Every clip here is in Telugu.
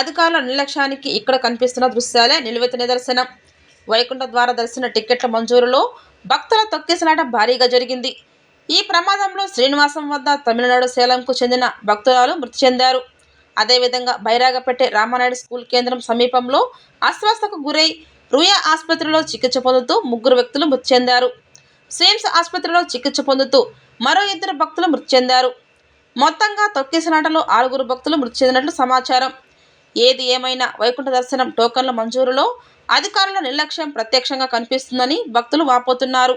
అధికారుల నిర్లక్ష్యానికి ఇక్కడ కనిపిస్తున్న దృశ్యాలే నిలువెత్తు నిదర్శనం. వైకుంఠ ద్వార దర్శన టిక్కెట్ల మంజూరులో భక్తుల తొక్కిసలాట భారీగా జరిగింది. ఈ ప్రమాదంలో శ్రీనివాసం వద్ద తమిళనాడు సేలంకు చెందిన భక్తురాలు మృతి చెందారు. అదేవిధంగా బైరాగపెట్టె రామానాయుడు స్కూల్ కేంద్రం సమీపంలో అస్వస్థకు గురై రుయా ఆసుపత్రిలో చికిత్స పొందుతూ ముగ్గురు వ్యక్తులు మృతి చెందారు. స్విమ్స్ ఆసుపత్రిలో చికిత్స పొందుతూ మరో ఇద్దరు భక్తులు మృతి చెందారు. మొత్తంగా తొక్కిసలాటలో ఆరుగురు భక్తులు మృతి చెందినట్లు సమాచారం. ఏది ఏమైనా వైకుంఠ దర్శనం టోకన్ల మంజూరులో అధికారుల నిర్లక్ష్యం ప్రత్యక్షంగా కనిపిస్తుందని భక్తులు వాపోతున్నారు.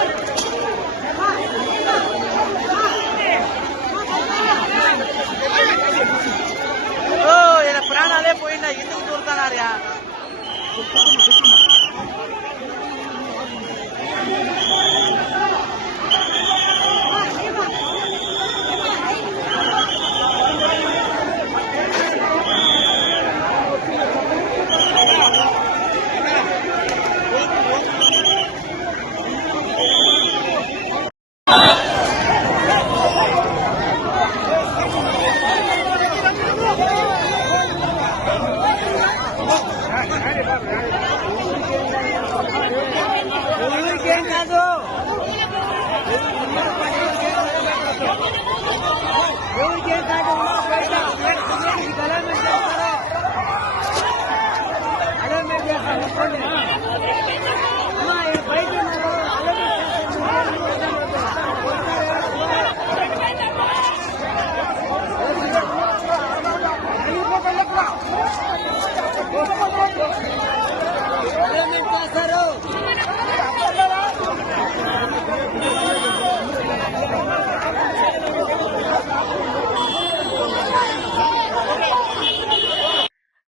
¿Qué es lo que 往前一点往前